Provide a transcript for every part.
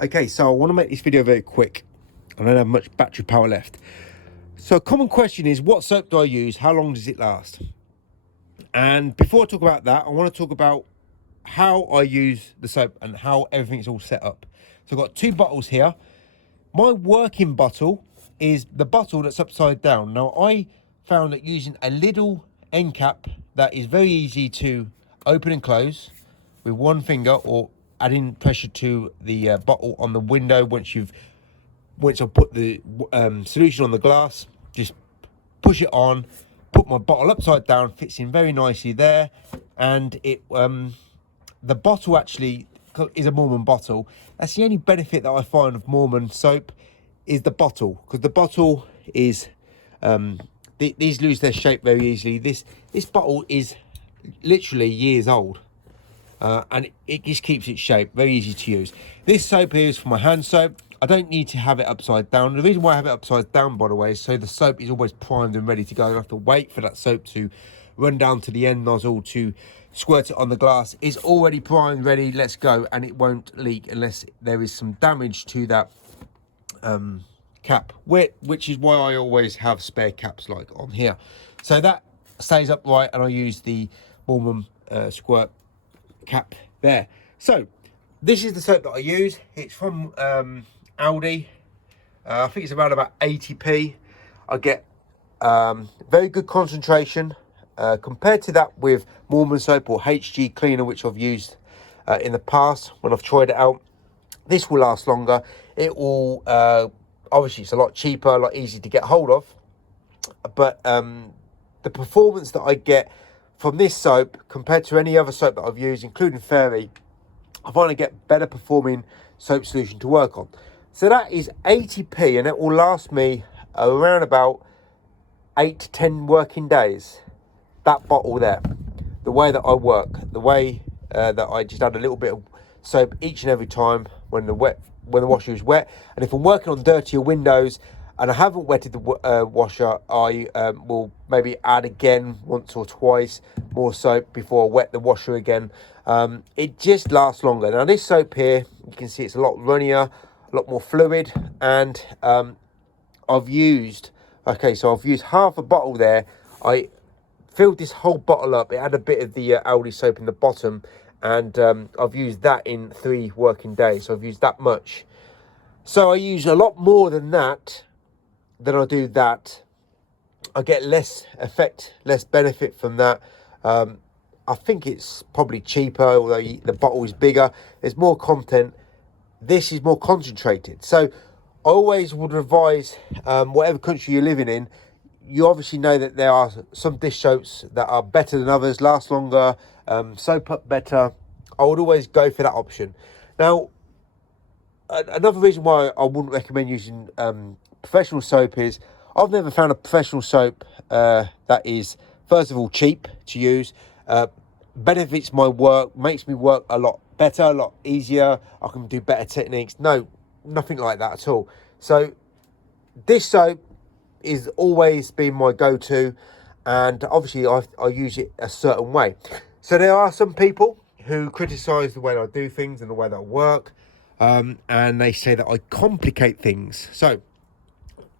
Okay, so I want to make this video very quick. I don't have much battery power left. So a common question is, what soap do I use? How long does it last? And before I talk about that, I want to talk about how I use the soap and how everything's all set up. So I've got two bottles here. My working bottle is the bottle that's upside down. Now, I found that using a little end cap that is very easy to open and close with one finger, or adding pressure to the bottle on the window once I put the solution on the glass, just push it on, put my bottle upside down, fits in very nicely there. And it the bottle actually is a Mormon bottle. That's the only benefit that I find of Mormon soap, is the bottle, because the bottle is these lose their shape very easily. This bottle is literally years old, and it just keeps its shape, very easy to use. This soap here is for my hand soap. I don't need to have it upside down. The reason why I have it upside down, by the way, is so the soap is always primed and ready to go. I don't have to wait for that soap to run down to the end nozzle to squirt it on the glass. It's already primed, ready, let's go, and it won't leak unless there is some damage to that cap, which is why I always have spare caps like on here. So that stays upright, and I use the Mormon squirt cap there. So this is the soap that I use. It's from Aldi. I think it's around about 80p. I get very good concentration compared to that with Mormon soap or HG cleaner, which I've used in the past when I've tried it out. This will last longer. It will obviously, it's a lot cheaper, a lot easier to get hold of, but the performance that I get from this soap compared to any other soap that I've used, including Fairy, I find I get better performing soap solution to work on. So that is 80p, and it will last me around about 8 to 10 working days. That bottle there, the way that I work, the way that I just add a little bit of soap each and every time when the washer is wet. And if I'm working on dirtier windows and I haven't wetted the washer, I will maybe add again once or twice more soap before I wet the washer again. It just lasts longer. Now this soap here, you can see it's a lot runnier, a lot more fluid, and I've used half a bottle there. I filled this whole bottle up. It had a bit of the Aldi soap in the bottom, and I've used that in 3 working days. So I've used that much. So I use a lot more than that than I do that. I get less effect, less benefit from that. I think it's probably cheaper, although the bottle is bigger. There's more content. This is more concentrated. So I always would advise, whatever country you're living in, you obviously know that there are some dish soaps that are better than others, last longer, soap up better. I would always go for that option. Now, another reason why I wouldn't recommend using professional soap is I've never found a professional soap that is, first of all, cheap to use, benefits my work, makes me work a lot better, a lot easier. I can do better techniques. No, nothing like that at all. So this soap is always been my go-to, and obviously I use it a certain way. So there are some people who criticize the way that I do things and the way that I work, and they say that I complicate things. So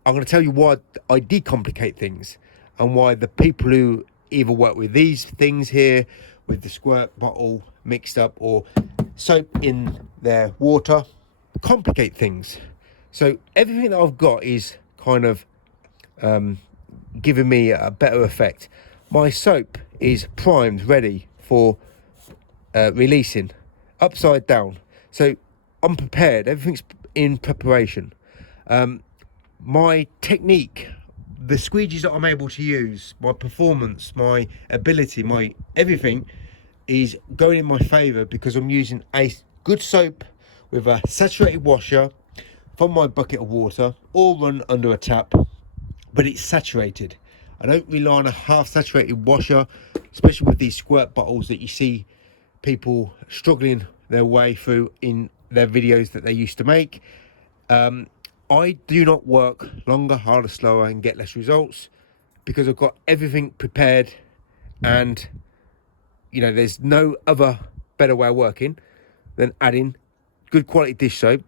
I'm going to tell you why I decomplicate things, and why the people who either work with these things here, with the squirt bottle mixed up or soap in their water, complicate things. So everything that I've got is kind of giving me a better effect. My soap is primed, ready for releasing, upside down. So I'm prepared. Everything's in preparation. My technique, the squeegees that I'm able to use, my performance, my ability, my everything is going in my favour, because I'm using a good soap with a saturated washer from my bucket of water, or run under a tap, but it's saturated. I don't rely on a half saturated washer, especially with these squirt bottles that you see people struggling their way through in their videos that they used to make. I do not work longer, harder, slower, and get less results, because I've got everything prepared, and there's no other better way of working than adding good quality dish soap,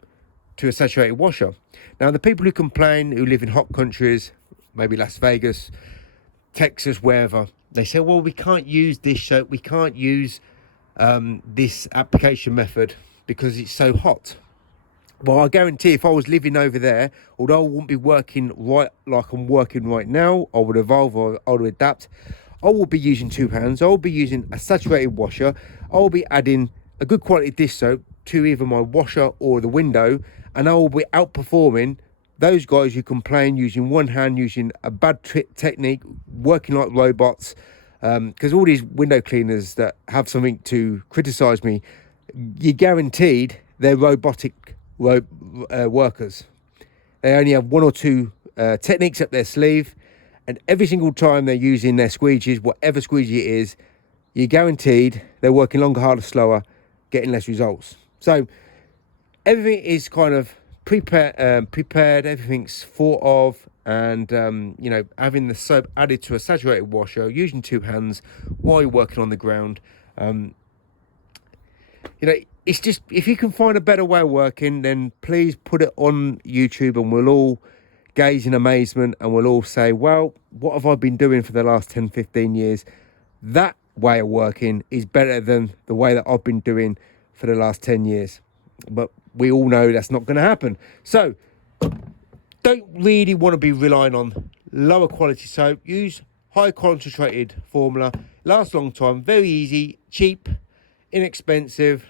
to a saturated washer. Now, the people who complain, who live in hot countries, maybe Las Vegas, Texas, wherever, they say, well, we can't use this soap, we can't use this application method because it's so hot. Well, I guarantee if I was living over there, although I wouldn't be working right like I'm working right now, I would evolve or I would adapt. I will be using 2 hands. I will be using a saturated washer. I will be adding a good quality dish soap to either my washer or the window, and I will be outperforming those guys who complain using 1 hand, using a bad technique, working like robots. Because all these window cleaners that have something to criticize me, you're guaranteed they're robotic workers. They only have 1 or 2 techniques up their sleeve, and every single time they're using their squeegees, whatever squeegee it is, you're guaranteed they're working longer, harder, slower, getting less results. So everything is kind of prepared, everything's thought of, and you know, having the soap added to a saturated washer, using 2 hands while you're working on the ground. You know, it's just, if you can find a better way of working, then please put it on YouTube, and we'll all gaze in amazement, and we'll all say, well, what have I been doing for the last 10-15 years? That way of working is better than the way that I've been doing for the last 10 years. But we all know that's not going to happen. So don't really want to be relying on lower quality soap. Use high concentrated formula. Lasts a long time, very easy, cheap, inexpensive.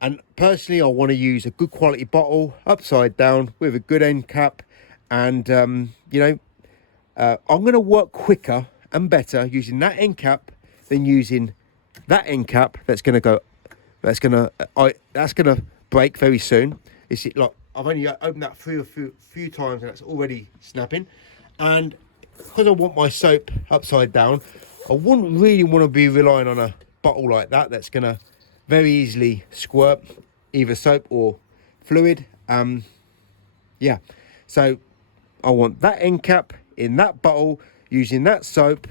And personally, I want to use a good quality bottle, upside down, with a good end cap. And you know, I'm going to work quicker and better using that end cap than using that end cap that's going to go, that's going to break very soon. It's like, I've only opened that through a few times and it's already snapping. And because I want my soap upside down, I wouldn't really want to be relying on a bottle like that that's going to very easily squirt either soap or fluid. Yeah, so I want that end cap in that bottle using that soap,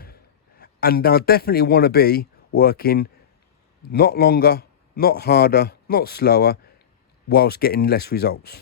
and I definitely want to be working not longer, not harder, not slower, whilst getting less results.